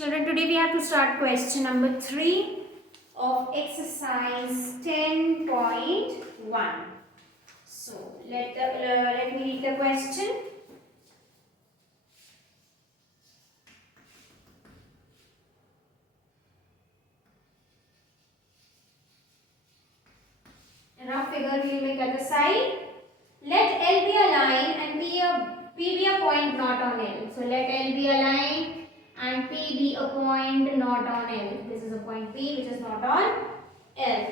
Children, today we have to start question number 3 of exercise 10.1. So, let me read the question. A rough figure we will make at the side. Let L be a line and P be a point not on L. So, let L be a line and P be a point not on L. This is a point P which is not on L.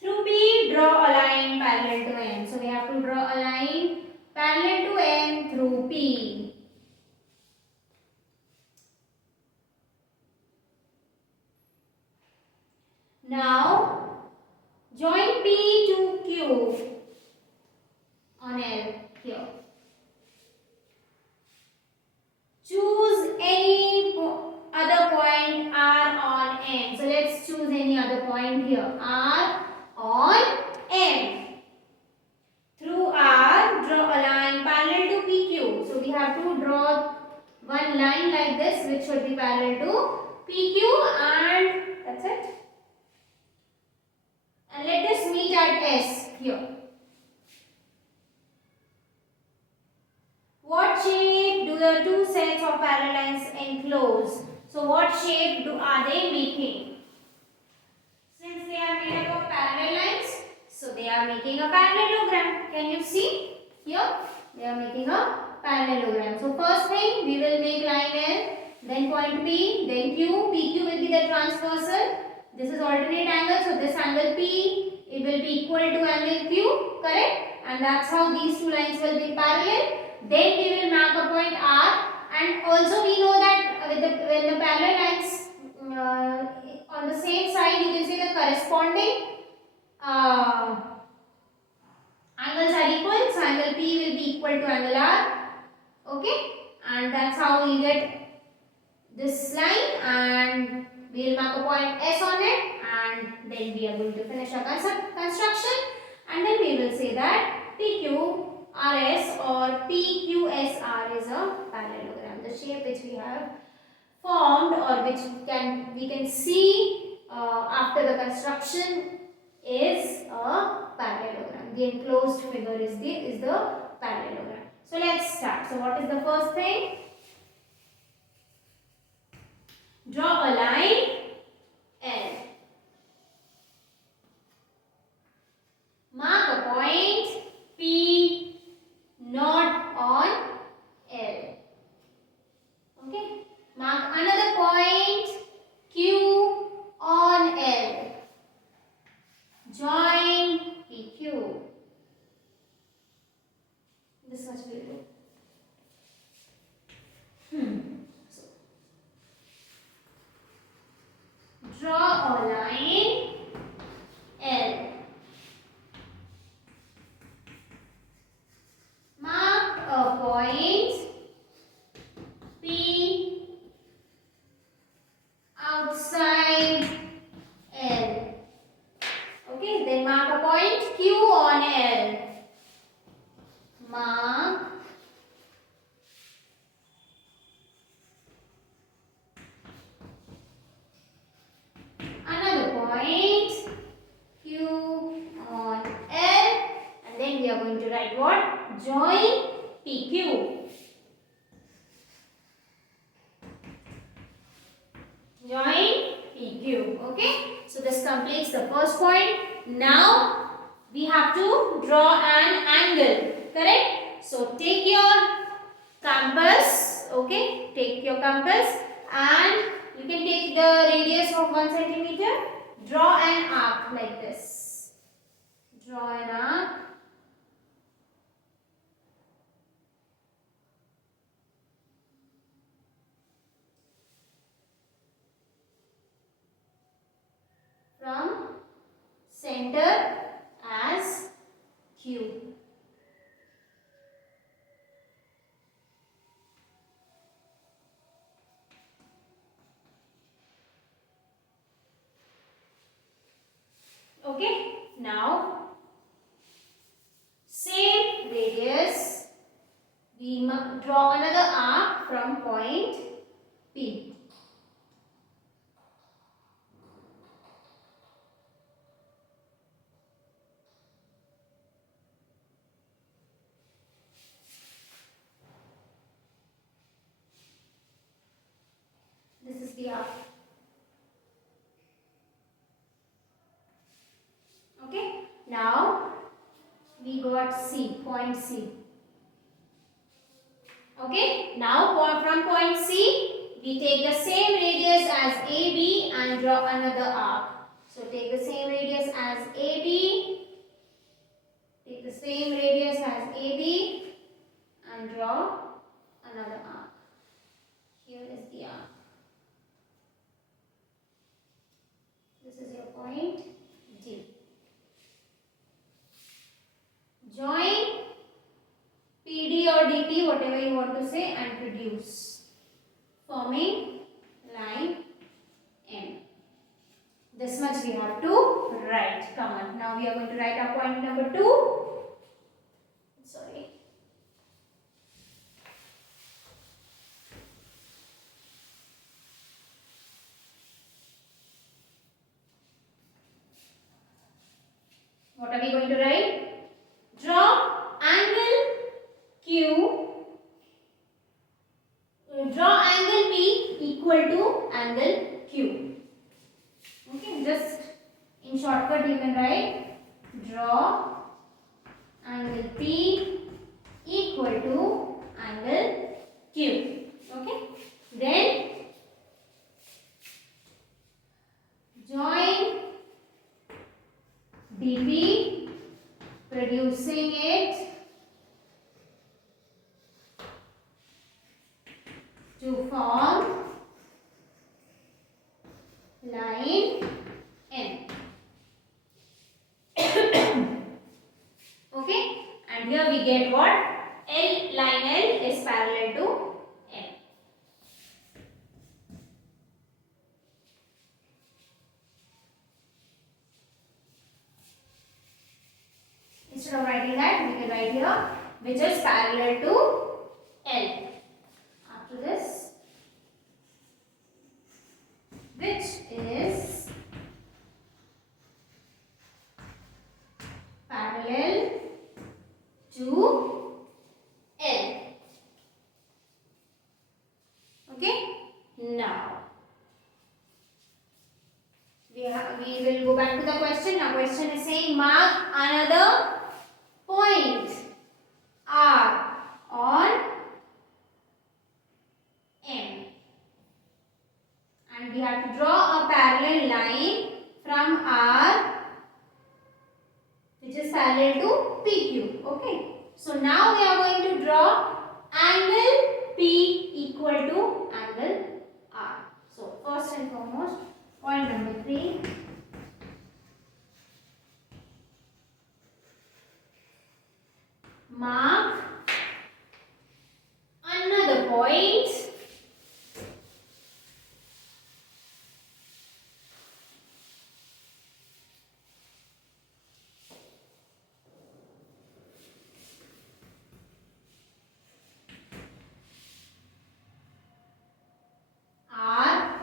Through P, draw a line parallel to N. So, we have to draw a line parallel to N through P. Now, join P to Q on L here. Choose any other point R on N. So, let's choose any other point here. R on N. Through R, draw a line parallel to PQ. So, we have to draw one line like this which should be parallel to PQ, and that's it. And let us meet at S here. What shape do the two sets of parallel lines enclose? So, what shape are they making? Since they are made up of parallel lines, so they are making a parallelogram. Can you see? Here, they are making a parallelogram. So, first thing, we will make line L, then point P, then Q. PQ will be the transversal. This is alternate angle, so this angle P, it will be equal to angle Q, correct? And that's how these two lines will be parallel. Then we will mark a point R, and also we know that when the parallel lines on the same side, you can see the corresponding angles are equal. So angle P will be equal to angle R. Okay, and that's how we get this line, and we will mark a point S on it, and then we are going to finish our construction, and then we will say that PQRS or PQSR is a parallelogram. The shape which we have formed, or which we can see after the construction, is a parallelogram. The enclosed figure is the parallelogram. So let's start. So what is the first thing? Draw a line L. Mark a point P not on L. Okay. Mark another point Q on L. Join PQ. This much we will do. So, draw a line L. Mark a point P outside L. Okay, then mark a point Q on L. Mark another point Q on L, and then we are going to write what? Join PQ. Join PQ. Okay, so this completes the first point. Now we have to draw an angle, correct? So take your compass, okay, take your compass, and you can take the radius of 1 centimeter. Draw an arc like this. Draw an arc. From center as Q. Okay, now same radius, we draw another arc from point P. dot C, point C. Okay, now from point C, we take the same radius as AB and draw another arc. So take the same radius as AB, take the same radius as AB and draw another arc. Here is the arc. This is your point D. Join PD or DP, whatever you want to say, and produce, forming line M. This much we have to write. Come on. Now we are going to write our point number 2. Sorry. What are we going to write? Draw angle Q. Draw angle P equal to angle Q. Okay, just in shortcut you can write draw angle P equal to angle Q. Okay, then join DP, producing it to form line M. Okay, and here we get what? Line L is parallel to M. Instead of writing that, we can write here which is parallel to L. After this, which is parallel to L. Okay. Now we will go back to the question. Now question is saying mark another point R on M, and we have to draw a parallel line from R which is parallel to PQ. Okay, so now we are going to draw angle P equal to angle R. So first and foremost, point number 3. Mark another point R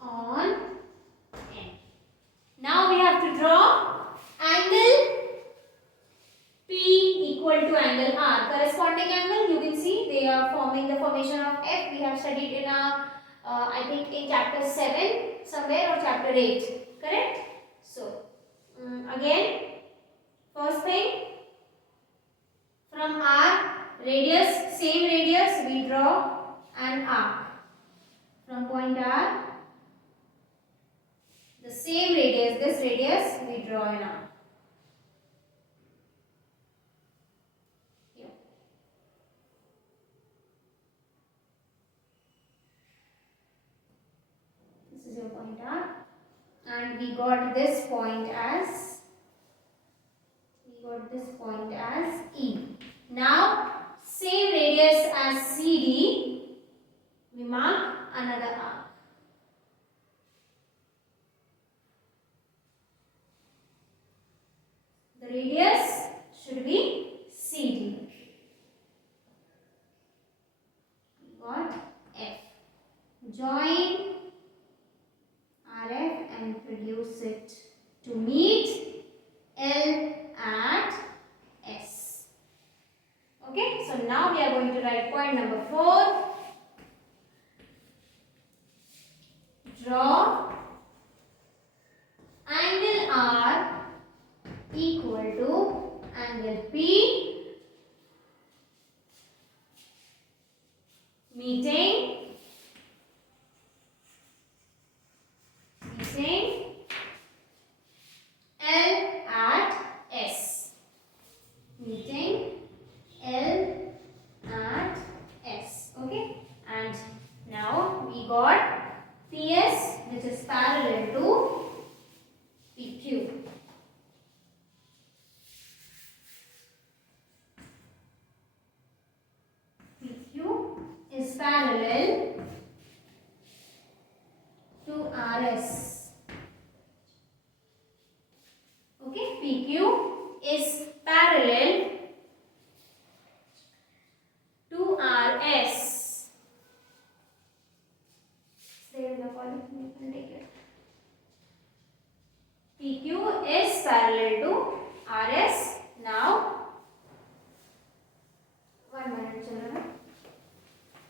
on M. Now we have to draw angle P equal to angle R. Corresponding angle, you can see they are forming the formation of F. We have studied in I think in chapter 7 somewhere or chapter 8. Correct? So again, first thing, from R radius, same radius, we draw an arc. From point R, the same radius, this radius, we draw an arc. Here. This is your point R, and we got this point as E. Now same radius as CD, we mark another arc. The radius should be CD. We got F. Join RF and produce it to meet L at S. Okay, so now we are going to write point number 4. Draw angle R equal to angle P meeting L at S. Meeting L at S. Okay. And now we got PS, which is parallel to PQ. PQ is parallel to RS. Okay, PQ is parallel to RS. Stay in the column, you can take it. PQ is parallel to RS. Now, 1 minute, children.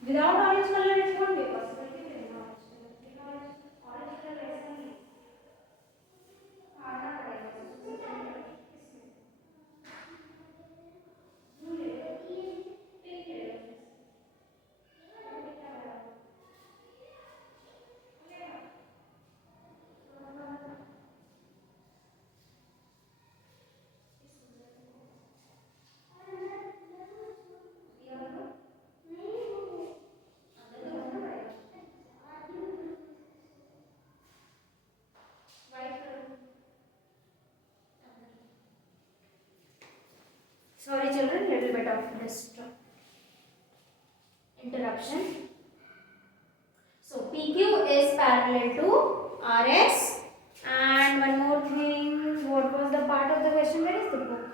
Without orange color, it won't be possible. Sorry children, little bit of this interruption. So PQ is parallel to RS. And one more thing, what was the part of the question? Where is the book?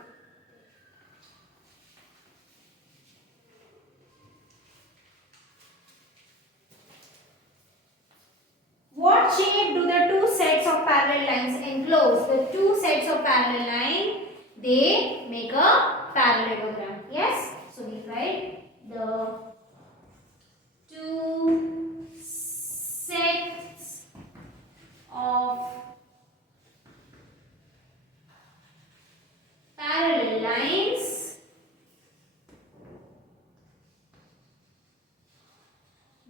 What shape do the two sets of parallel lines enclose? The two sets of parallel lines, they make a parallelogram. Yes? So we write the two sets of parallel lines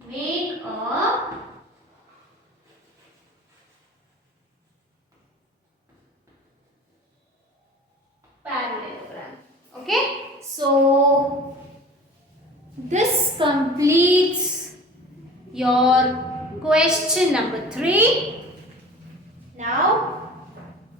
make a parallelogram. Okay, so this completes your question number 3. Now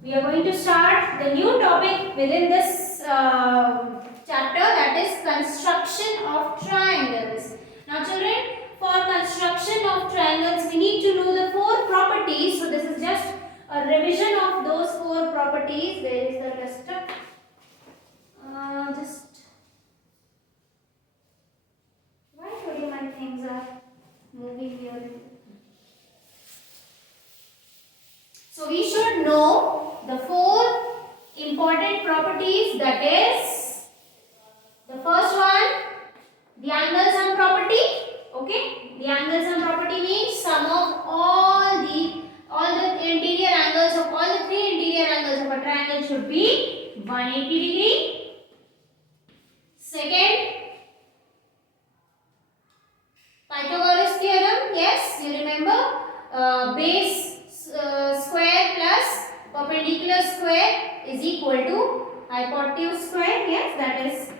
we are going to start the new topic within this chapter, that is construction of triangles. Now children, for construction of triangles we need to know the 4 properties. So this is just a revision of those 4 properties. Where is the rest of just why today my things are moving here. So we should know the 4 important properties, that is the first one, the angle sum property. Okay, the angle sum property means sum of all the interior angles of all the 3 interior angles of a triangle should be 180 degree. Second, Pythagoras theorem. Yes, you remember, base square plus perpendicular square is equal to hypotenuse square. Yes, that is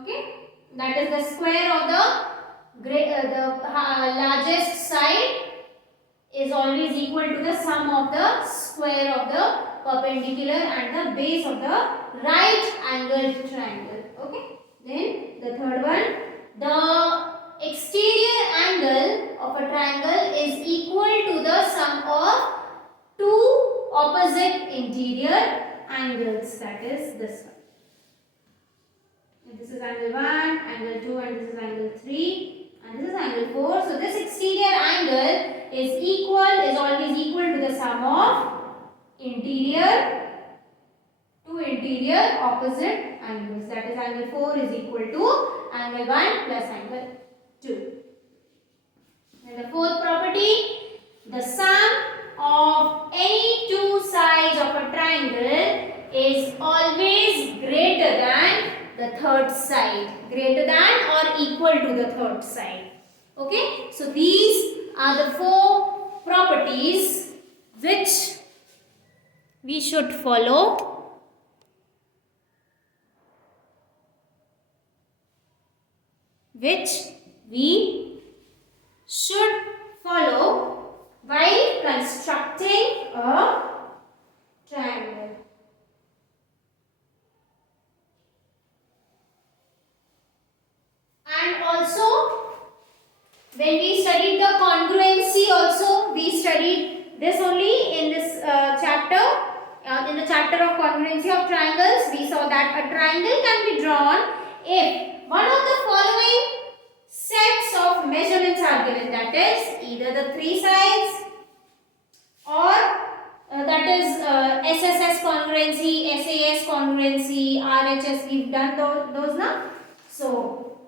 okay. That is the square of the largest side is always equal to the sum of the square of the perpendicular and the base of the right angled triangle. Okay. Then the third one, the exterior angle of a triangle is equal to the sum of 2 opposite interior angles. That is this one. This is angle 1, angle 2, and this is angle 3, and this is angle 4. So this exterior angle is always equal to the sum of two interior opposite angles. That is angle 4 is equal to angle 1 plus angle 2. And the fourth property, the sum of any two sides of a triangle is always greater than the third side, greater than or equal to the third side. Okay, so these are the four properties which we should follow while constructing a triangle. And also, when we studied the congruency also, we studied this only in this chapter. In the chapter of congruency of triangles, we saw that a triangle can be drawn if one of the following sets of measurements are given, that is either the three sides or that is SSS congruency, SAS congruency, RHS, we've done those now. So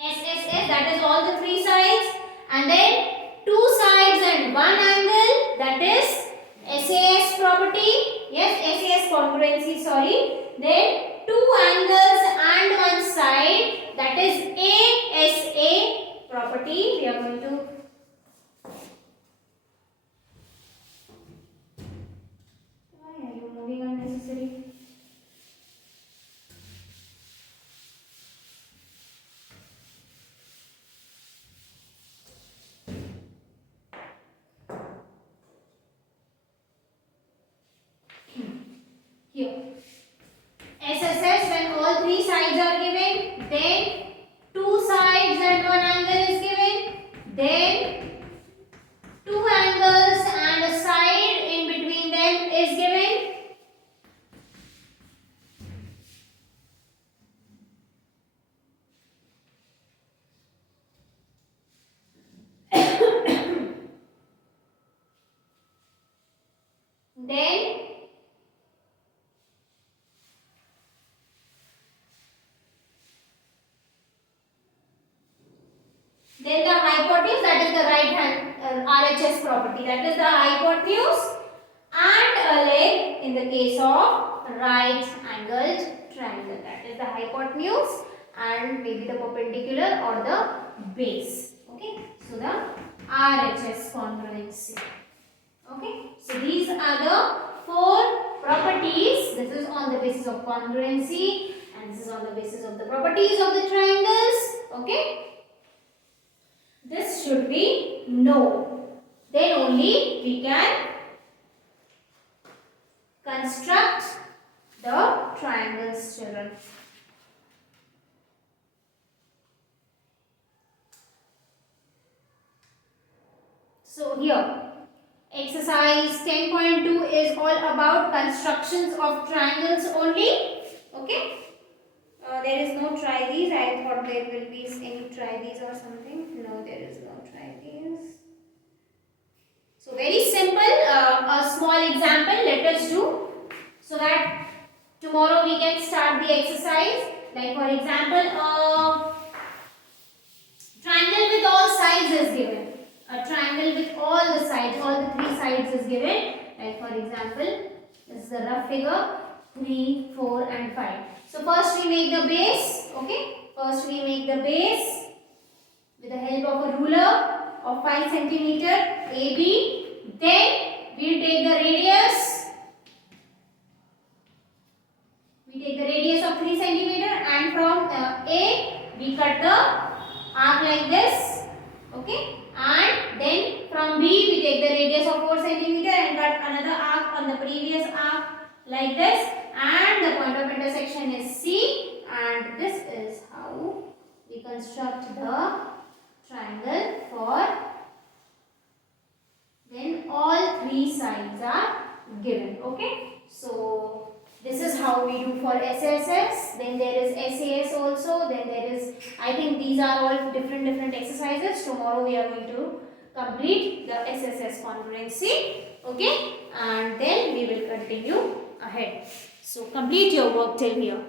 SSS, that is all the three sides, and then two sides and one angle, that is SAS property, yes, SAS congruency, sorry. Then two angles and one side, that is ASA property. We are going to moving unnecessary. Here. SSS, when all three sides are given, then two sides and one angle is given, then two angles and a side in between them is given. Then the hypotenuse, that is the right hand RHS property, that is the hypotenuse and a leg in the case of right angled triangle, that is the hypotenuse and maybe the perpendicular or the base. Okay, so the RHS congruency. Okay, so these are the four properties. This is on the basis of congruency and this is on the basis of the properties of the triangles. Okay, this should be known. Then only we can construct the triangles, children. So here, exercise 10.2 is all about constructions of triangles only. Okay. There is no try these. I thought there will be any try these or something. No, there is no try these. So very simple. A small example let us do so that tomorrow we can start the exercise. Like for example, triangle with all sides is given. A triangle with all the sides, all the three sides is given. Like for example, this is the rough figure 3, 4 and 5. So first we make the base. Okay. First we make the base with the help of a ruler of 5 cm AB. Then we take the radius. We take the radius of 3 cm and from A we cut the arc like this. Okay. And then from B we take the radius of 4 cm and cut another arc on the previous arc like this, and the point of intersection is C, and this is how we construct the triangle for when all three sides are given. Okay, so this is how we do for SSS. Then there is SAS also. Then there is, I think these are all different exercises. Tomorrow we are going to complete the SSS congruency. Okay, and then we will continue ahead. So complete your work till here.